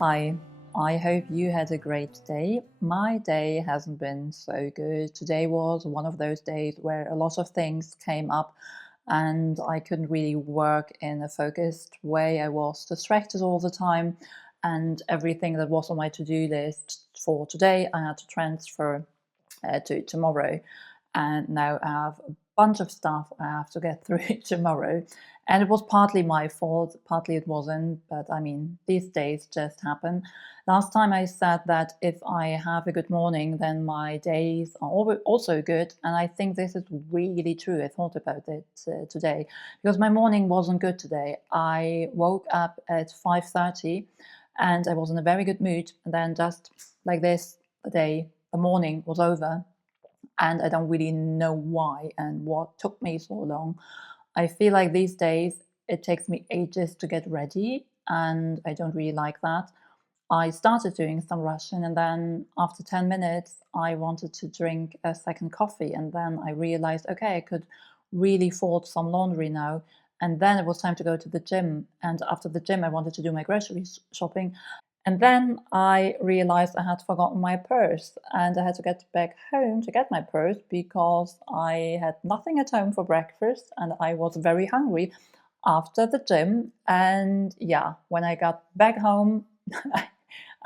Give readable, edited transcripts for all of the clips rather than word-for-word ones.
Hi, I hope you had a great day. My day hasn't been so good. Today was one of those days where a lot of things came up and I couldn't really work in a focused way. I was distracted all the time, and everything that was on my to-do list for today I had to transfer to tomorrow. And now I have a bunch of stuff I have to get through tomorrow. And it was partly my fault, partly it wasn't. But I mean, these days just happen. Last time I said that if I have a good morning, then my days are also good. And I think this is really true. I thought about it today because my morning wasn't good today. I woke up at 5:30 and I was in a very good mood. And then just like this, the morning was over and I don't really know why and what took me so long. I feel like these days it takes me ages to get ready, and I don't really like that. I started doing some Russian, and then after 10 minutes, I wanted to drink a second coffee, and then I realized, okay, I could really fold some laundry now. And then it was time to go to the gym. And after the gym, I wanted to do my grocery shopping. And then I realized I had forgotten my purse and I had to get back home to get my purse because I had nothing at home for breakfast and I was very hungry after the gym. And yeah, when I got back home,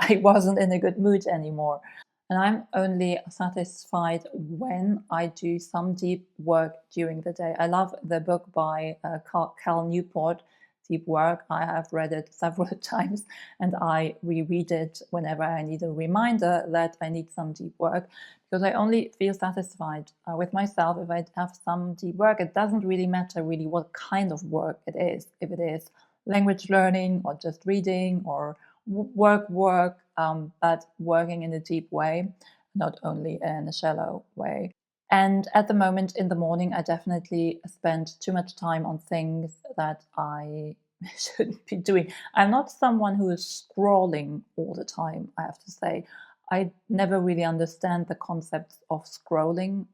I wasn't in a good mood anymore. And I'm only satisfied when I do some deep work during the day. I love the book by Cal Newport, Deep Work. I have read it several times and I reread it whenever I need a reminder that I need some deep work, because I only feel satisfied with myself if I have some deep work. It doesn't really matter really what kind of work it is, if it is language learning or just reading or work, but working in a deep way, not only in a shallow way. And at the moment in the morning, I definitely spend too much time on things that I shouldn't be doing. I'm not someone who is scrolling all the time, I have to say. I never really understand the concept of scrolling.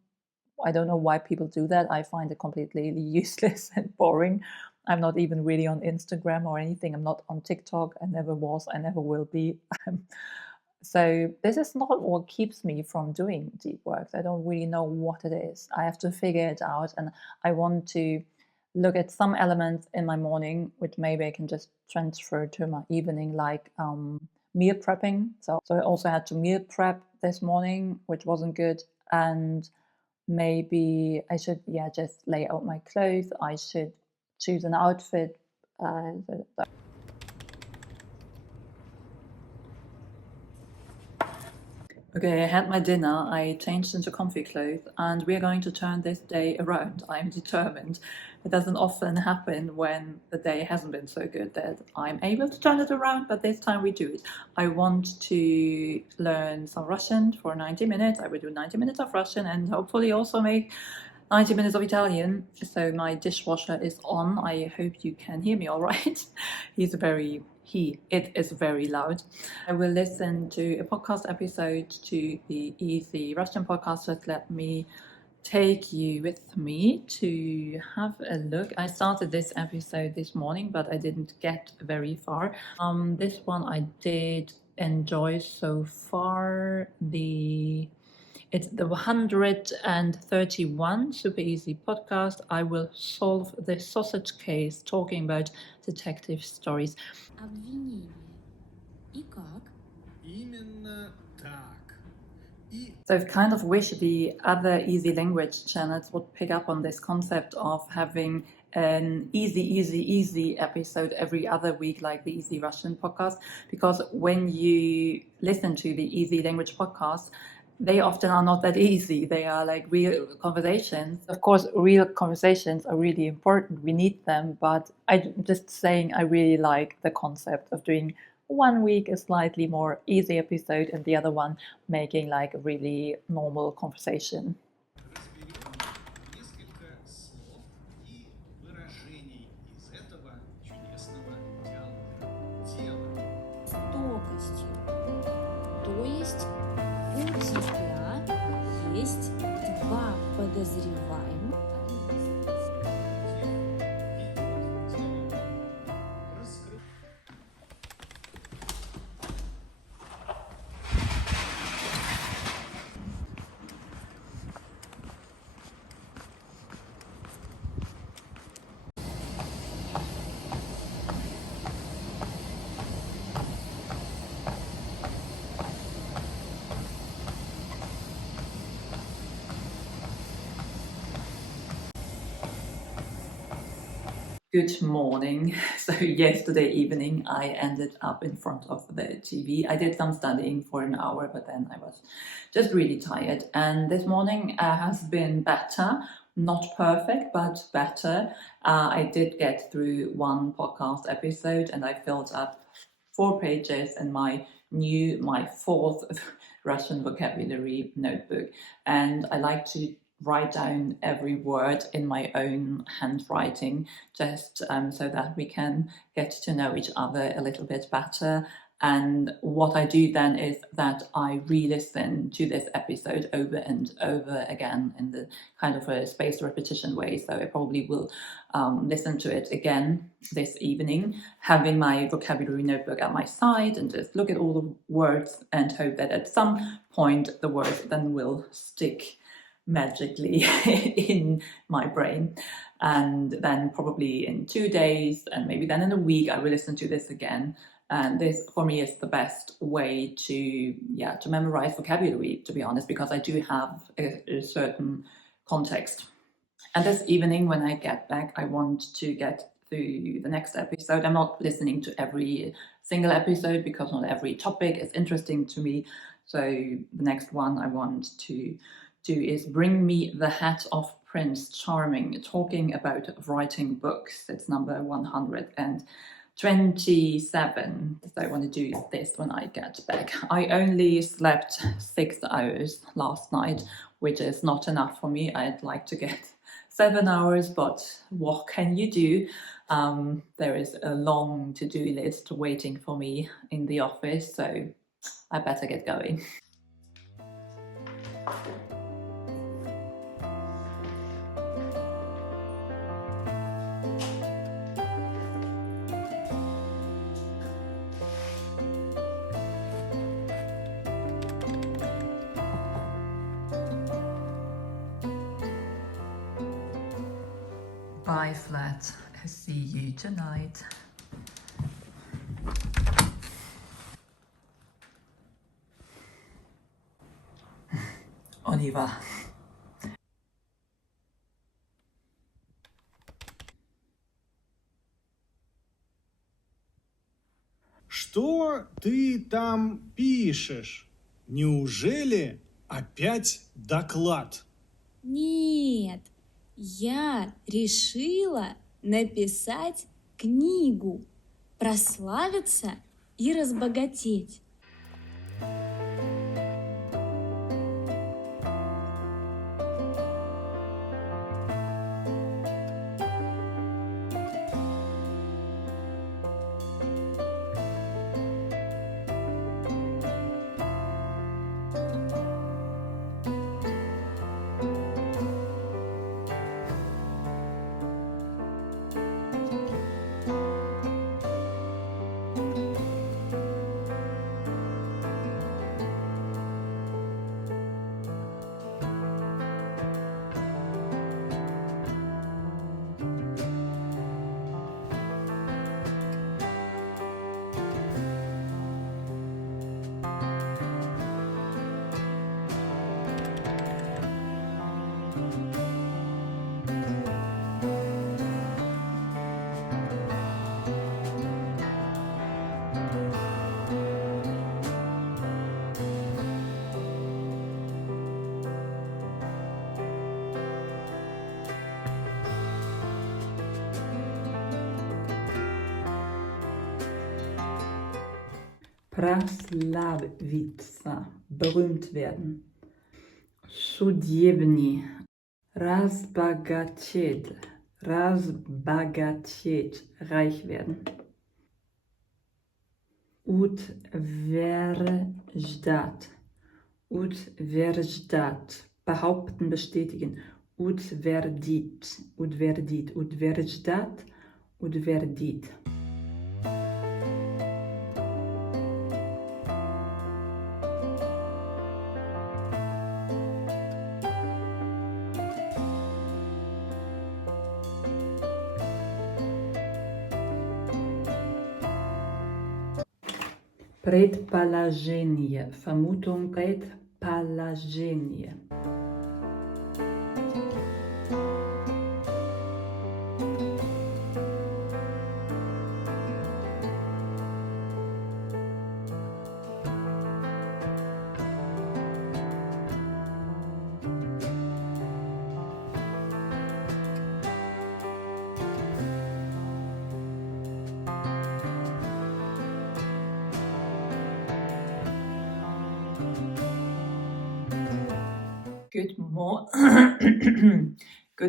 I don't know why people do that. I find it completely useless and boring. I'm not even really on Instagram or anything. I'm not on TikTok. I never was. I never will be. So this is not what keeps me from doing deep work. I don't really know what it is. I have to figure it out, and I want to look at some elements in my morning, which maybe I can just transfer to my evening, like meal prepping. So I also had to meal prep this morning, which wasn't good, and maybe I should, yeah, just lay out my clothes. I should choose an outfit. Okay, I had my dinner, I changed into comfy clothes, and we are going to turn this day around. I'm determined. It doesn't often happen when the day hasn't been so good that I'm able to turn it around, but this time we do it. I want to learn some Russian for 90 minutes. I will do 90 minutes of Russian and hopefully also make 90 minutes of Italian. So my dishwasher is on. I hope you can hear me all right. It is very loud. I will listen to a podcast episode to the Easy Russian podcast. Just let me take you with me to have a look. I started this episode this morning, but I didn't get very far. This one I did enjoy so far. It's the 131 Super Easy podcast. I will solve the sausage case, talking about detective stories. Обвинение. И как? Именно так. So I kind of wish the other easy language channels would pick up on this concept of having an easy episode every other week, like the Easy Russian podcast, because when you listen to the Easy Language podcast, they often are not that easy. They are like real conversations. Of course, real conversations are really important. We need them, but I'm just saying I really like the concept of doing one week a slightly more easy episode and the other one making like a really normal conversation. Разберем несколько слов и выражений из этого чудесного диалога. Жестокостью. То есть у тебя есть два подозреваемых. Good morning. So yesterday evening I ended up in front of the TV. I did some studying for an hour, but then I was just really tired. And this morning has been better, not perfect, but better. I did get through one podcast episode and I filled up 4 pages in my fourth Russian vocabulary notebook. And I like to write down every word in my own handwriting, just so that we can get to know each other a little bit better. And what I do then is that I re-listen to this episode over and over again in the kind of a spaced repetition way. So I probably will listen to it again this evening, having my vocabulary notebook at my side and just look at all the words and hope that at some point the words then will stick magically in my brain. And then probably in 2 days and maybe then in a week I will listen to this again. And this for me is the best way to memorize vocabulary, to be honest, because I do have a certain context. And this evening when I get back, I want to get through the next episode. I'm not listening to every single episode because not every topic is interesting to me. So the next one I want to do is Bring Me the Hat of Prince Charming, talking about writing books. It's number 127. So I want to do this when I get back. I only slept 6 hours last night, which is not enough for me. I'd like to get 7 hours, but what can you do? There is a long to-do list waiting for me in the office, so I better get going. Bye, flat. See you tonight. Oliver. Что ты там пишешь? Неужели опять доклад? Нет, я решила написать книгу, прославиться и разбогатеть. Прославиться, berühmt werden. Судебни, разбогатеть, reich werden. Утверждать, behaupten, bestätigen. Утвердить, утверждать, утвердить. Предположение, Vermutung, предположение. Good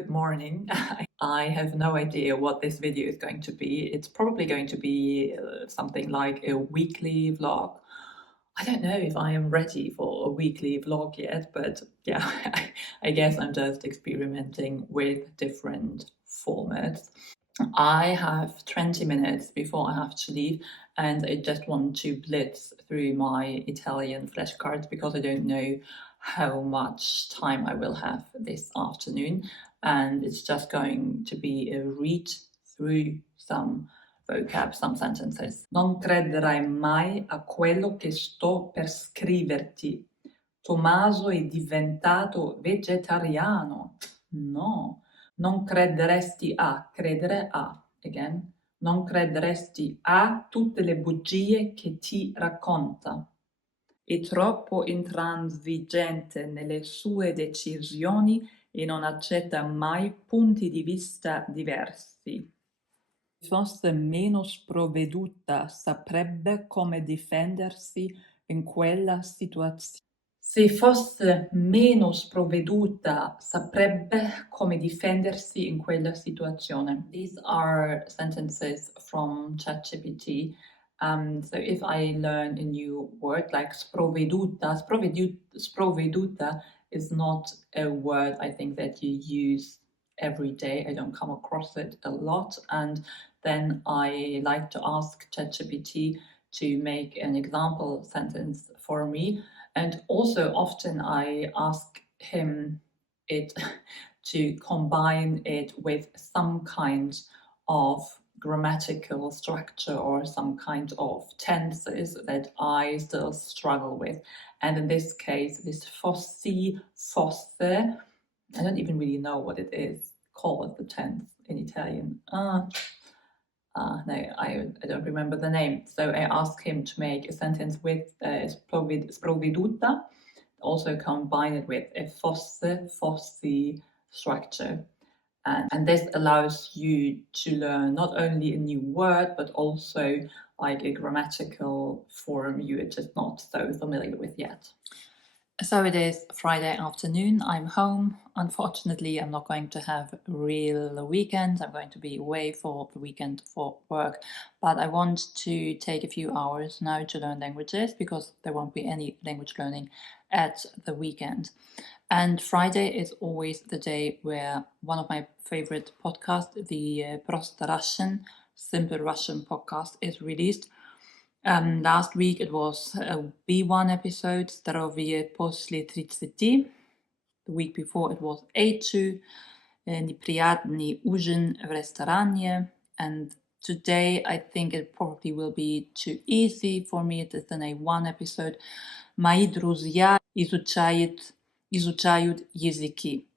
morning. I have no idea what this video is going to be. It's probably going to be something like a weekly vlog. I don't know if I am ready for a weekly vlog yet, but yeah, I guess I'm just experimenting with different formats. I have 20 minutes before I have to leave, and I just want to blitz through my Italian flashcards because I don't know how much time I will have this afternoon, and it's just going to be a read through some vocab, some sentences. Non crederai mai a quello che sto per scriverti. Tommaso è diventato vegetariano. No. Non crederesti a, credere a, again. Non crederesti a tutte le bugie che ti racconta. È troppo intransigente nelle sue decisioni e non accetta mai punti di vista diversi. Se fosse meno sprovveduta, saprebbe come difendersi in quella situazione. Se fosse meno sprovveduta, saprebbe come difendersi in quella situazione. These are sentences from ChatGPT. So if I learn a new word like sprovveduta is not a word I think that you use every day. I don't come across it a lot. And then I like to ask ChatGPT to make an example sentence for me. And also often I ask him it to combine it with some kind of grammatical structure or some kind of tenses that I still struggle with. And in this case, this fosse, I don't even really know what it is called, the tense in Italian. No, I don't remember the name. So I asked him to make a sentence with sprovveduta, also combine it with a fosse structure. And this allows you to learn not only a new word, but also like a grammatical form you are just not so familiar with yet. So it is Friday afternoon. I'm home. Unfortunately, I'm not going to have a real weekend. I'm going to be away for the weekend for work. But I want to take a few hours now to learn languages because there won't be any language learning at the weekend. And Friday is always the day where one of my favorite podcasts, the Prost Russian, Simple Russian podcast, is released. Last week it was a B1 episode, Здоровье после 30. The week before it was A2, Неприятный ужин в ресторане. And today I think it probably will be too easy for me. It is an A1 episode. Мои друзья изучают языки.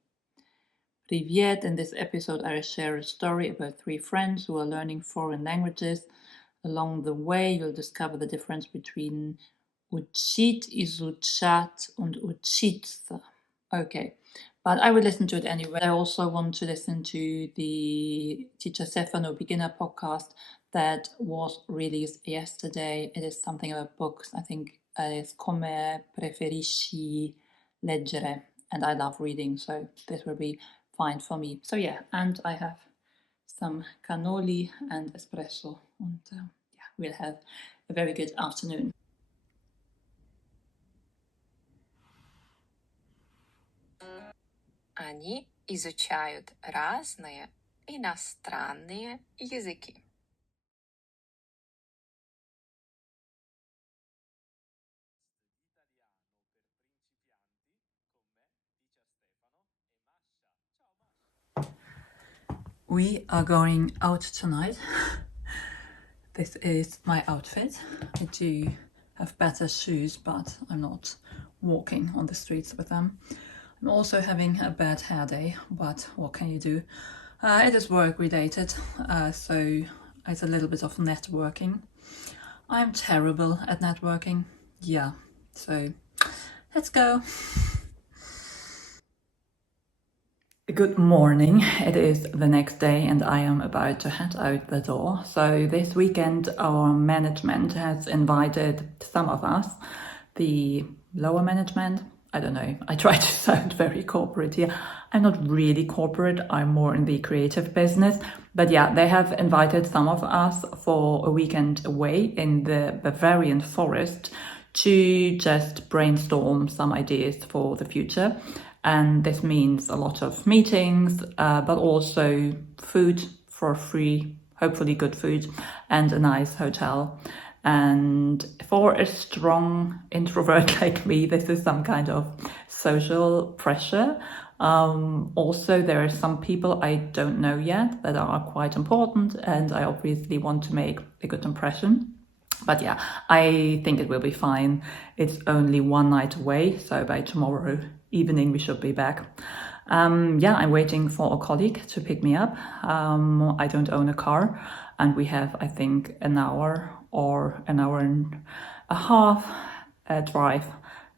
Привет! In this episode I share a story about 3 friends who are learning foreign languages. Along the way, you'll discover the difference between учить, изучать, and учиться. Okay, but I will listen to it anyway. I also want to listen to the Teacher Stefano Beginner podcast that was released yesterday. It is something about books. I think it's Come preferisci leggere, and I love reading, so this will be fine for me. So yeah, and I have some cannoli and espresso, and yeah, we'll have a very good afternoon. Они изучают разные иностранные языки. We are going out tonight. This is my outfit. I do have better shoes, but I'm not walking on the streets with them. I'm also having a bad hair day, but what can you do? It is work related, so it's a little bit of networking. I'm terrible at networking. Yeah, so let's go. Good morning. It is the next day and I am about to head out the door. So this weekend our management has invited some of us, the lower management, I don't know, I try to sound very corporate here. I'm not really corporate, I'm more in the creative business. But yeah, they have invited some of us for a weekend away in the Bavarian forest to just brainstorm some ideas for the future. And this means a lot of meetings, but also food for free, hopefully good food, and a nice hotel. And for a strong introvert like me, this is some kind of social pressure. Also, there are some people I don't know yet that are quite important, and I obviously want to make a good impression. But yeah, I think it will be fine. It's only one night away, so by tomorrow evening we should be back. Yeah, I'm waiting for a colleague to pick me up. I don't own a car, and we have, I think, an hour or an hour and a half drive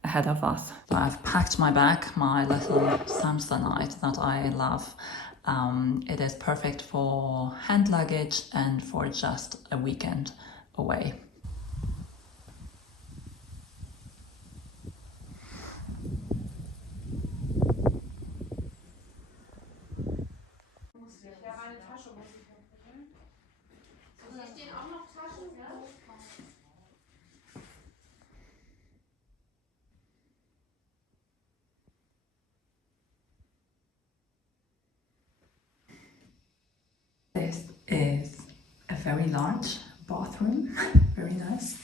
ahead of us. So I've packed my bag, my little Samsonite that I love. It is perfect for hand luggage and for just a weekend away. This is a very large bathroom, very nice.